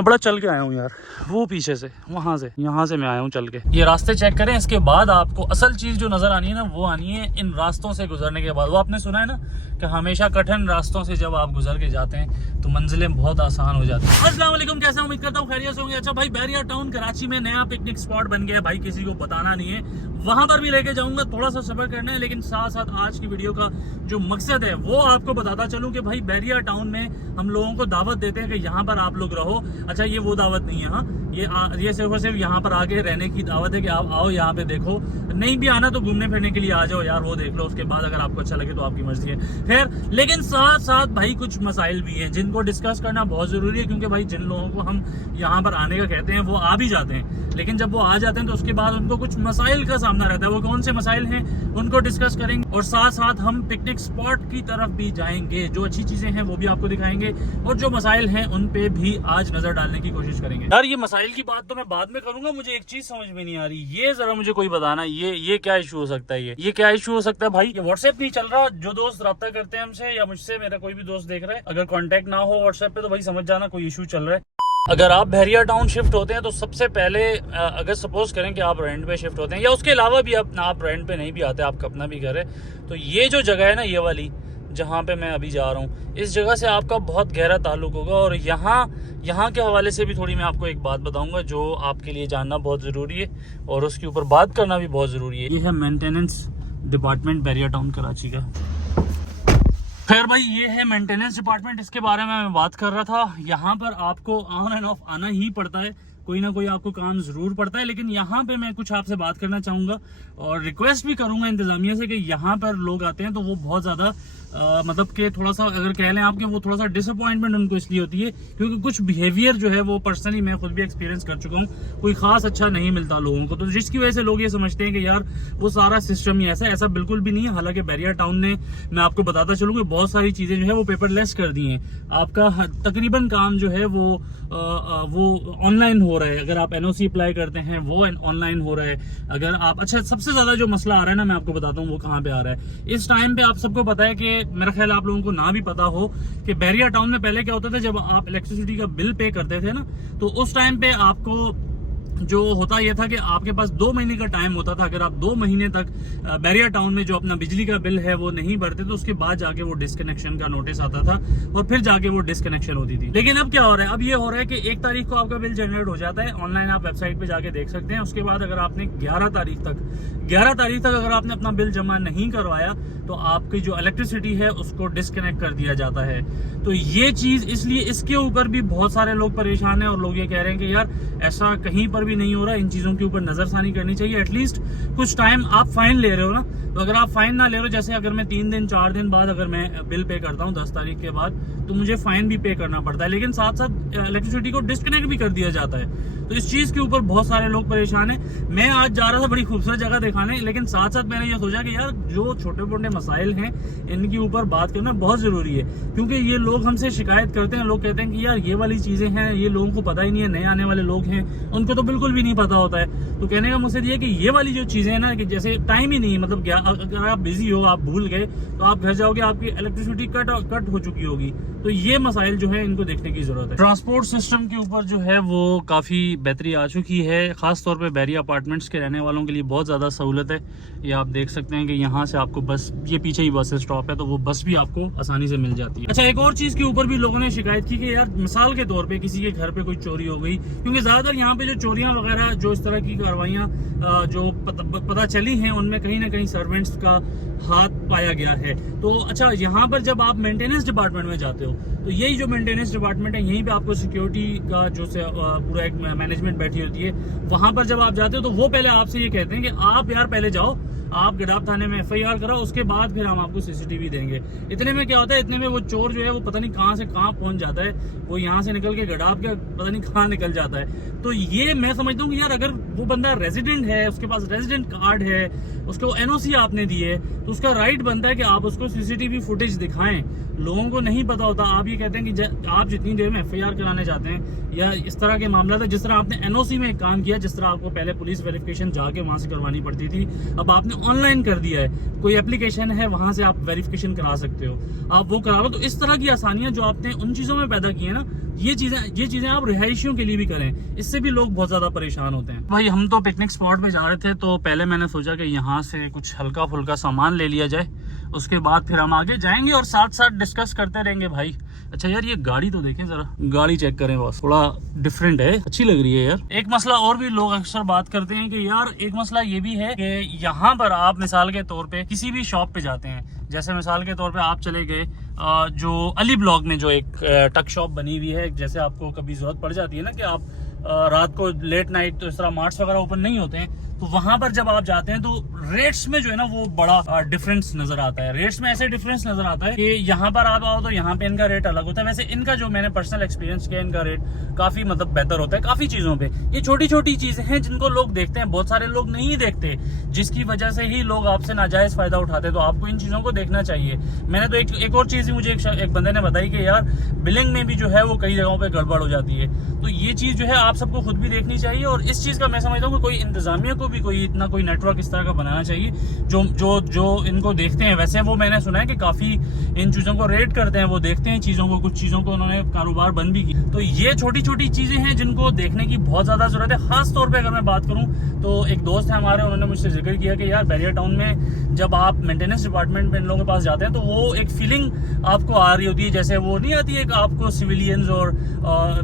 मैं बड़ा चल के आया हूँ यार, वो पीछे से वहाँ से यहाँ से मैं आया हूँ चल के। ये रास्ते चेक करें, इसके बाद आपको असल चीज जो नजर आनी है ना वो आनी है इन रास्तों से गुजरने के बाद। वो आपने सुना है ना कि हमेशा कठिन रास्तों से जब आप गुजर के जाते हैं तो मंजिलें बहुत आसान हो जाती हैं। अस्सलाम वालेकुम, कैसे उम्मीद करता हूँ खैरियत से होंगे। अच्छा भाई, बैरिया टाउन कराची में नया पिकनिक स्पॉट बन गया भाई, किसी को बताना नहीं है, वहां पर भी लेके जाऊंगा। थोड़ा सा सफर करना है, लेकिन साथ साथ आज की वीडियो का जो मकसद है वो आपको बताता चलूं कि भाई बैरिया टाउन में हम लोगों को दावत देते हैं कि यहाँ पर आप लोग रहो। अच्छा, ये वो दावत नहीं है, हाँ, ये सिर्फ और सिर्फ यहाँ पर आके रहने की दावत है कि आप आओ यहाँ पे देखो। नहीं भी आना तो घूमने फिरने के लिए आ जाओ यार, वो देख लो, उसके बाद अगर आपको अच्छा लगे तो आपकी मर्जी है। खैर, लेकिन साथ साथ भाई कुछ मसाइल भी हैं जिनको डिस्कस करना बहुत जरूरी है, क्योंकि भाई जिन लोगों को हम यहाँ पर आने का कहते हैं वो आ भी जाते हैं, लेकिन जब वो आ जाते हैं तो उसके बाद उनको कुछ मसाइल का सामना रहता है। वो कौन से मसाइल हैं उनको डिस्कस करेंगे, और साथ साथ हम पिकनिक स्पॉट की तरफ भी जाएंगे, जो अच्छी चीजें हैं वो भी आपको दिखाएंगे, और जो मसाइल हैं उन पे भी आज नजर डालने की कोशिश करेंगे। यार ये मसाइल की बात तो मैं बाद में करूंगा, मुझे एक चीज समझ में नहीं आ रही, ये जरा मुझे कोई बताना, ये क्या इशू हो सकता है? ये क्या इशू हो सकता है भाई? ये व्हाट्सएप नहीं चल रहा, जो दोस्त रब्ता करते हैं हमसे या मुझसे, मेरा कोई भी दोस्त देख रहा है, अगर कांटेक्ट ना हो व्हाट्सएप पे तो भाई समझ जाना कोई इशू चल रहा है। अगर आप बैरिया टाउन शिफ्ट होते हैं तो सबसे पहले अगर सपोज करें कि आप रेंट पे शिफ्ट होते हैं, या उसके अलावा भी आप रेंट पे नहीं भी आते, आपका अपना भी घर है, तो ये जो जगह है ना, ये वाली जहाँ पे मैं अभी जा रहा हूँ, इस जगह से आपका बहुत गहरा ताल्लुक होगा। और यहाँ के हवाले से भी थोड़ी मैं आपको एक बात बताऊंगा जो आपके लिए जानना बहुत ज़रूरी है, और उसके ऊपर बात करना भी बहुत ज़रूरी है। ये है maintenance department Bahria town Karachi का। खैर भाई, ये है मेंटेनेंस डिपार्टमेंट, इसके बारे में मैं बात कर रहा था। यहाँ पर आपको ऑन एंड ऑफ आना ही पड़ता है, कोई ना कोई आपको काम जरूर पड़ता है, लेकिन यहाँ पे मैं कुछ आपसे बात करना चाहूँगा और रिक्वेस्ट भी करूँगा इंतजामिया से कि यहाँ पर लोग आते हैं तो वो बहुत ज़्यादा मतलब कि थोड़ा सा अगर कह लें आपके, वो थोड़ा सा डिसअपॉइंटमेंट उनको इसलिए होती है क्योंकि कुछ बिहेवियर जो है वो पर्सनली मैं खुद भी एक्सपीरियंस कर चुका हूँ, कोई खास अच्छा नहीं मिलता लोगों को, तो जिसकी वजह से लोग ये समझते हैं कि यार वो सारा सिस्टम ही ऐसा बिल्कुल भी नहीं है। हालांकि बैरिया टाउन ने, मैं आपको बताता चलूँ कि बहुत सारी चीज़ें जो है वो पेपरलेस कर दी हैं। आपका तकरीबन काम जो है वो ऑनलाइन हो रहा है। अगर आप एनओसी अप्लाई करते हैं वो ऑनलाइन हो रहा है। अगर आप, अच्छा, सबसे ज्यादा जो मसला आ रहा है ना, मैं आपको बताता हूँ वो कहाँ पे आ रहा है इस टाइम पे। आप सबको पता है कि, मेरा ख्याल आप लोगों को ना भी पता हो, कि बैरिया टाउन में पहले क्या होता था, जब आप इलेक्ट्रिसिटी का बिल पे करते थे ना, तो उस टाइम पे आपको जो होता यह था कि आपके पास 2 महीने का टाइम होता था। अगर आप 2 महीने तक बैरिया टाउन में जो अपना बिजली का बिल है वो नहीं भरते तो उसके बाद जाके वो डिस्कनेक्शन का नोटिस आता था और फिर जाके वो डिस्कनेक्शन होती थी। लेकिन अब क्या हो रहा है? अब ये हो रहा है कि 1 तारीख को आपका बिल जनरेट हो जाता है, ऑनलाइन आप वेबसाइट पे जाके देख सकते हैं। उसके बाद अगर आपने 11 तारीख तक अगर आपने अपना बिल जमा नहीं करवाया तो आपकी जो इलेक्ट्रिसिटी है उसको डिस्कनेक्ट कर दिया जाता है। तो ये चीज, इसलिए इसके ऊपर भी बहुत सारे लोग परेशान हैं और लोग ये कह रहे हैं कि यार ऐसा कहीं पर भी नहीं हो रहा, इन चीजों के ऊपर नजरसानी करनी चाहिए। एटलीस्ट कुछ टाइम आप फाइन ले रहे हो ना, तो अगर आप फाइन ना ले रहे हो, जैसे अगर मैं 3 दिन 4 दिन बाद अगर मैं बिल पे करता हूँ 10 तारीख के बाद, तो मुझे फाइन भी पे करना पड़ता है, लेकिन साथ साथ इलेक्ट्रिसिटी को डिस्कनेक्ट भी कर दिया जाता है। तो इस चीज के ऊपर बहुत सारे लोग परेशान हैं। मैं आज जा रहा था बड़ी खूबसूरत जगह दिखाने, लेकिन साथ साथ मैंने ये सोचा कि यार जो छोटे मोटे मसाइल हैं इनके ऊपर बात करना बहुत जरूरी है, क्योंकि ये लोग हमसे शिकायत करते हैं। लोग कहते हैं कि यार ये वाली चीजें हैं, ये लोगों को पता ही नहीं है, नए आने वाले लोग हैं उनको तो बिल्कुल भी नहीं पता होता है। तो कहने का मकसद ये है कि ये वाली जो चीजें हैं ना, कि जैसे टाइम ही नहीं, मतलब अगर आप बिजी हो, आप भूल गए, तो आप घर जाओगे आपकी इलेक्ट्रिसिटी कट हो चुकी होगी। तो ये मसाइल जो है इनको देखने की जरूरत है। ट्रांसपोर्ट सिस्टम के ऊपर जो है वो काफी बेहतरी आ चुकी है, खास तौर पे बैरिया अपार्टमेंट्स के रहने वालों के लिए बहुत ज्यादा सहूलत है। ये आप देख सकते हैं कि यहाँ से आपको बस, ये पीछे ही बस स्टॉप है, तो वो बस भी आपको आसानी से मिल जाती है। अच्छा, एक और चीज के ऊपर भी लोगों ने शिकायत की कि यार मिसाल के तौर पे किसी के घर पे कोई चोरी हो गई, क्योंकि ज्यादातर यहाँ पे जो चोरियां वगैरह, जो इस तरह की कार्रवाइयां जो पता चली हैं, उनमें कहीं ना कहीं सर्वेंट्स का हाथ पाया गया है। तो अच्छा, यहाँ पर जब आप मेंटेनेंस डिपार्टमेंट में जाते हो तो यही जो मेंटेनेंस डिपार्टमेंट है, यहीं पे आपको सिक्योरिटी का जो पूरा एक मैनेजमेंट बैठी होती है। वहां पर जब आप जाते हो तो वो पहले आपसे ये कहते हैं कि आप यार पहले जाओ, आप गडाब थाने में FIR कराओ, उसके बाद फिर हम आपको CCTV देंगे। इतने में क्या होता है, इतने में वो चोर जो है वो पता नहीं कहाँ से कहाँ पहुंच जाता है, वो यहाँ से निकल के गडाब के पता नहीं कहाँ निकल जाता है। तो ये मैं समझता हूँ कि यार अगर वो बंदा रेजिडेंट है, उसके पास रेजिडेंट कार्ड है, उसको NOC आपने दी है, तो उसका राइट बनता है कि आप उसको CCTV फुटेज दिखाएं। लोगों को नहीं पता होता। आप ये कहते हैं कि आप जितनी देर में FIR कराने जाते हैं या इस तरह के मामला था, जिस तरह आपने NOC में एक काम किया, जिस तरह आपको पहले पुलिस वेरिफिकेशन जाके वहां से करवानी पड़ती थी, अब आपने ऑनलाइन कर दिया है, कोई एप्लीकेशन है वहां से आप वेरिफिकेशन करा सकते हो, आप वो करा लो। तो इस तरह की आसानियां जो आपने उन चीजों में पैदा की है ना, ये चीजें आप रिहायशियों के लिए भी करें, इससे भी लोग बहुत ज्यादा परेशान होते हैं। भाई हम तो पिकनिक स्पॉट पे जा रहे थे, तो पहले मैंने सोचा कि यहाँ से कुछ हल्का फुल्का सामान ले लिया जाए, उसके बाद फिर हम आगे जाएंगे और साथ साथ डिस्कस करते रहेंगे भाई। अच्छा यार ये गाड़ी तो देखें जरा, गाड़ी चेक करें बस, थोड़ा डिफरेंट है, अच्छी लग रही है यार। एक मसला और भी लोग अक्सर बात करते हैं कि यार एक मसला ये भी है कि यहाँ पर आप मिसाल के तौर पे किसी भी शॉप पे जाते हैं, जैसे मिसाल के तौर पे आप चले गए जो अली ब्लॉक में जो एक टक शॉप बनी हुई है, जैसे आपको कभी जरूरत पड़ जाती है ना कि आप रात को लेट नाइट तो इस तरह मार्ट्स वगैरह ओपन नहीं होते हैं, तो वहां पर जब आप जाते हैं तो रेट्स में जो है ना वो बड़ा डिफरेंस नजर आता है। रेट्स में ऐसे डिफरेंस नजर आता है कि यहाँ पर आप आओ तो यहाँ पे इनका रेट अलग होता है। वैसे इनका जो मैंने पर्सनल एक्सपीरियंस किया, इनका रेट काफी मतलब बेहतर होता है काफी चीजों पे। ये छोटी छोटी चीजें हैं जिनको लोग देखते हैं, बहुत सारे लोग नहीं देखते, जिसकी वजह से ही लोग आपसे नाजायज फायदा उठाते हैं। तो आपको इन चीजों को देखना चाहिए। मैंने तो एक और चीज मुझे एक बंदे ने बताई कि यार बिलिंग में भी जो है वो कई जगहों पे गड़बड़ हो जाती है। तो ये चीज जो है आप सबको खुद भी देखनी चाहिए, और इस चीज का मैं समझता हूँ कि कोई इंतजामिया को भी कोई इतना कोई नेटवर्क इस तरह का बनाना चाहिए जो इनको देखते हैं। वैसे वो मैंने सुना है कि काफी इन चीजों को रेट करते हैं, वो देखते हैं चीजों को, कुछ चीजों को उन्होंने कारोबार बंद भी की। तो ये छोटी छोटी चीजें हैं जिनको देखने की बहुत ज्यादा जरूरत है। खास तौर पे अगर मैं बात करूं तो एक दोस्त है हमारे, उन्होंने मुझसे जिक्र किया कि यार बैरियर टाउन में जब आप मेंटेनेंस डिपार्टमेंट में इन लोगों के पास जाते हैं तो वो एक फीलिंग आपको आ रही होती है, जैसे वो नहीं आती है कि आपको सिविलियंस और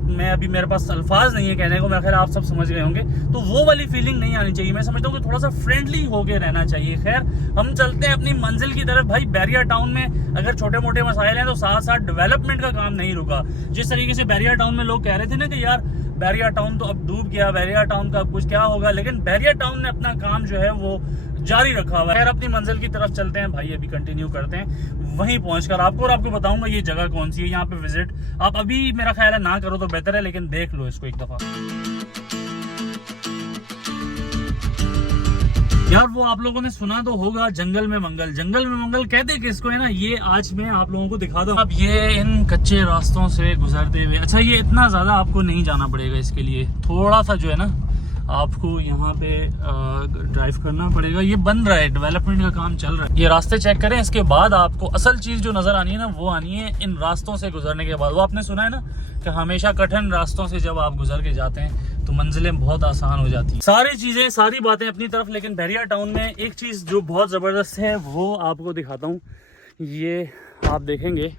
मैं अभी मेरे पास अल्फाज नहीं है कहने को, मैं खैर आप सब समझ गए होंगे, तो वो वाली फीलिंग नहीं आनी चाहिए। मैं समझता हूँ कि थोड़ा सा फ्रेंडली होके रहना चाहिए। खैर हम चलते हैं अपनी मंजिल की तरफ। भाई बैरियर टाउन में अगर छोटे मोटे मसाइल हैं तो साथ साथ डेवलपमेंट का काम नहीं रुका। जिस तरीके से बैरियर टाउन में लोग कह रहे थे ना कि यार बैरियर टाउन तो अब डूब गया, बैरियर टाउन का कुछ क्या होगा, लेकिन बैरियर टाउन ने अपना काम जो है वो जारी रखा हुआ है। खैर अपनी मंजिल की तरफ चलते हैं भाई, अभी कंटिन्यू करते हैं वहीं पहुंचकर आपको बताऊंगा ये जगह कौन सी है। यहाँ पे विजिट आप अभी मेरा ख्याल है ना करो तो बेहतर है, लेकिन देख लो इसको एक दफा। यार वो आप लोगों ने सुना तो होगा जंगल में मंगल कहते किसको है ना, ये आज मैं आप लोगों को दिखा दूं। अब ये इन कच्चे रास्तों से गुजरते हुए, अच्छा ये इतना ज्यादा आपको नहीं जाना पड़ेगा, इसके लिए थोड़ा सा जो है ना आपको यहाँ पे ड्राइव करना पड़ेगा। ये बन रहा है, डेवलपमेंट का काम चल रहा है। ये रास्ते चेक करें, इसके बाद आपको असल चीज जो नजर आनी है ना वो आनी है इन रास्तों से गुजरने के बाद। वो आपने सुना है ना कि हमेशा कठिन रास्तों से जब आप गुजर के जाते हैं तो मंजिलें बहुत आसान हो जाती हैं। सारी बातें अपनी तरफ, लेकिन बैरियर टाउन में एक चीज जो बहुत जबरदस्त है वो आपको दिखाता हूँ। ये आप देखेंगे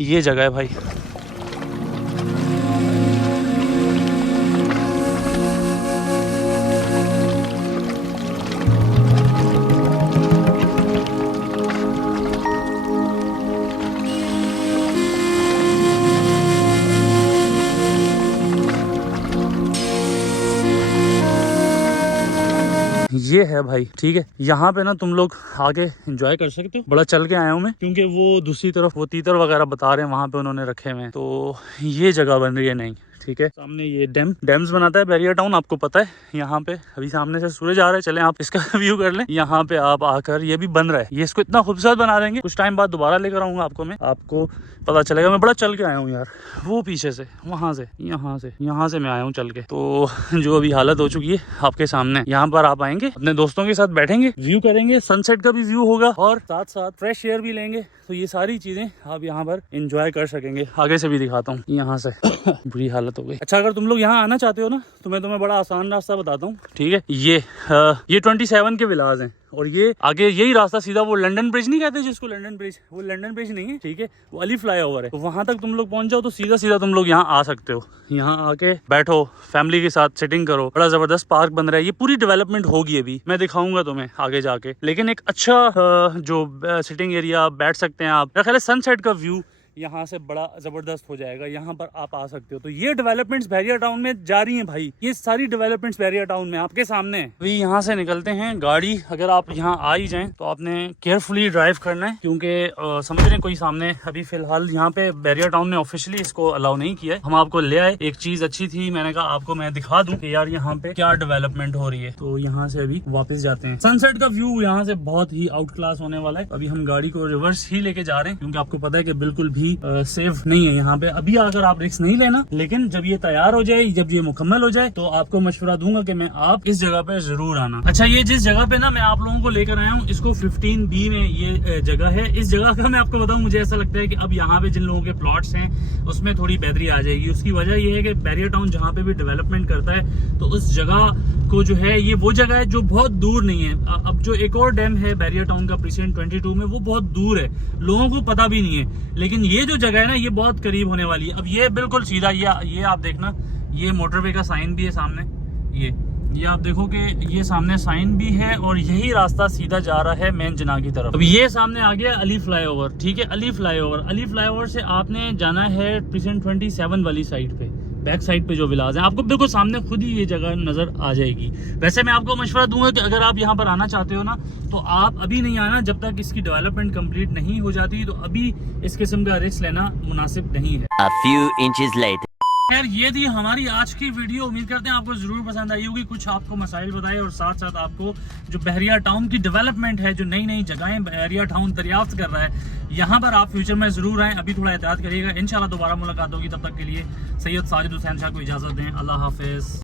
ये जगह है भाई, ये है भाई, ठीक है। यहाँ पे ना तुम लोग आगे एंजॉय कर सकते हो। बड़ा चल के आया हूँ मैं, क्योंकि वो दूसरी तरफ वो तीतर वगैरह बता रहे हैं वहाँ पे उन्होंने रखे हुए हैं, तो ये जगह बन रही है नहीं, ठीक है। सामने ये डैम्स बनाता है बैरियर टाउन, आपको पता है। यहाँ पे अभी सामने से सूरज आ रहा है, चलें आप इसका व्यू कर लें। यहाँ पे आप आकर ये भी बन रहा है, ये इसको इतना खूबसूरत बना देंगे। कुछ टाइम बाद दोबारा लेकर आऊंगा आपको, मैं आपको पता चलेगा। मैं बड़ा चल के आया हूँ यार, वो पीछे से वहां से यहाँ से मैं आया हूँ चल के। तो जो अभी हालत हो चुकी है आपके सामने। यहाँ पर आप आएंगे, अपने दोस्तों के साथ बैठेंगे, व्यू करेंगे, सनसेट का भी व्यू होगा और साथ साथ फ्रेश एयर भी लेंगे। तो ये सारी चीजें आप यहाँ पर एंजॉय कर सकेंगे। आगे से भी दिखाता हूँ यहाँ से बुरी हालत हो गई। अच्छा अगर तुम लोग यहाँ आना चाहते हो ना तो मैं तुम्हें बड़ा आसान रास्ता बताता हूँ, ठीक है। ये 27 के विलाज हैं, और ये आगे यही रास्ता सीधा वो लंदन ब्रिज नहीं कहते जिसको, लंदन ब्रिज, वो लंदन ब्रिज नहीं है, ठीक है, वो अली फ्लाईओवर है। तो वहां तक तुम लोग पहुंच जाओ तो सीधा तुम लोग यहाँ आ सकते हो। यहाँ आके बैठो, फैमिली के साथ सिटिंग करो। बड़ा जबरदस्त पार्क बन रहा है। ये पूरी डेवलपमेंट होगी, अभी मैं दिखाऊंगा तुम्हें आगे जाके, लेकिन एक अच्छा जो सिटिंग एरिया बैठ सकते हैं आप। मेरा ख्याल है सनसेट का व्यू यहाँ से बड़ा जबरदस्त हो जाएगा। यहाँ पर आप आ सकते हो। तो ये डेवलपमेंट्स बैरियर टाउन में जा रही हैं भाई, ये सारी डेवलपमेंट्स बैरियर टाउन में आपके सामने है। अभी यहाँ से निकलते हैं। गाड़ी अगर आप यहाँ आ ही जाएं तो आपने केयरफुली ड्राइव करना है, क्योंकि समझ रहे हैं कोई सामने अभी फिलहाल यहाँ पे बैरियर टाउन ने ऑफिशियली इसको अलाउ नहीं किया है। हम आपको ले आए, एक चीज अच्छी थी, मैंने कहा आपको मैं दिखा दूं कि यार यहाँ पे क्या डेवलपमेंट हो रही है। तो यहाँ से अभी वापस जाते हैं। सनसेट का व्यू यहाँ से बहुत ही आउट क्लास होने वाला है। अभी हम गाड़ी को रिवर्स ही लेके जा रहे हैं, क्योंकि आपको पता है कि बिल्कुल भी ही सेफ नहीं है यहाँ पे। अभी अगर आप रिस्क नहीं लेना, लेकिन जब ये तैयार हो जाए, जब ये मुकम्मल हो जाए, तो आपको मशवरा दूंगा कि मैं आप इस जगह पे जरूर आना। अच्छा, ये जिस जगह पे ना मैं आप लोगों को लेकर आया हूँ, इसको 15B में ये जगह है। इस जगह का मैं आपको बताऊं, मुझे ऐसा लगता है कि अब यहाँ पे जिन लोगों के प्लॉट्स हैं उसमें थोड़ी बेहतरी आ जाएगी। उसकी वजह ये है कि बैरियर टाउन जहाँ पे भी डेवलपमेंट करता है, तो उस जगह को जो है, ये वो जगह है जो बहुत दूर नहीं है। अब जो एक और डैम है बैरियर टाउन का प्रेसिडेंट 22 में, वो बहुत दूर है, लोगों को पता भी नहीं है। लेकिन ये जो जगह है ना, ये बहुत करीब होने वाली है। अब ये बिल्कुल सीधा, ये आप देखना, ये मोटरवे का साइन भी है सामने, ये आप देखो कि ये सामने साइन भी है, और यही रास्ता सीधा जा रहा है मेन जना की तरफ। अब ये सामने आ गया अली फ्लाईओवर, ठीक है, अली फ्लाईओवर से आपने जाना है प्रेसिडेंट 27 वाली साइड पे, बैक साइड पे जो विलाज है, आपको बिल्कुल सामने खुद ही ये जगह नजर आ जाएगी। वैसे मैं आपको मशवरा दूंगा कि अगर आप यहाँ पर आना चाहते हो ना, तो आप अभी नहीं आना जब तक इसकी डेवलपमेंट कंप्लीट नहीं हो जाती। तो अभी इस किस्म का रिस्क लेना मुनासिब नहीं है। A few inches later. यार, ये थी हमारी आज की वीडियो। उम्मीद करते हैं आपको जरूर पसंद आई होगी। कुछ आपको मसाइल बताए, और साथ साथ आपको जो बहरिया टाउन की डेवलपमेंट है, जो नई नई जगहें बहरिया टाउन दरियाफ्त कर रहा है, यहाँ पर आप फ्यूचर में जरूर आएँ। अभी थोड़ा एहतियात करिएगा। इंशाल्लाह दोबारा मुलाकात होगी। तब तक के लिए सैयद साजिद हुसैन शाह को इजाजत दें। अल्लाह हाफिज।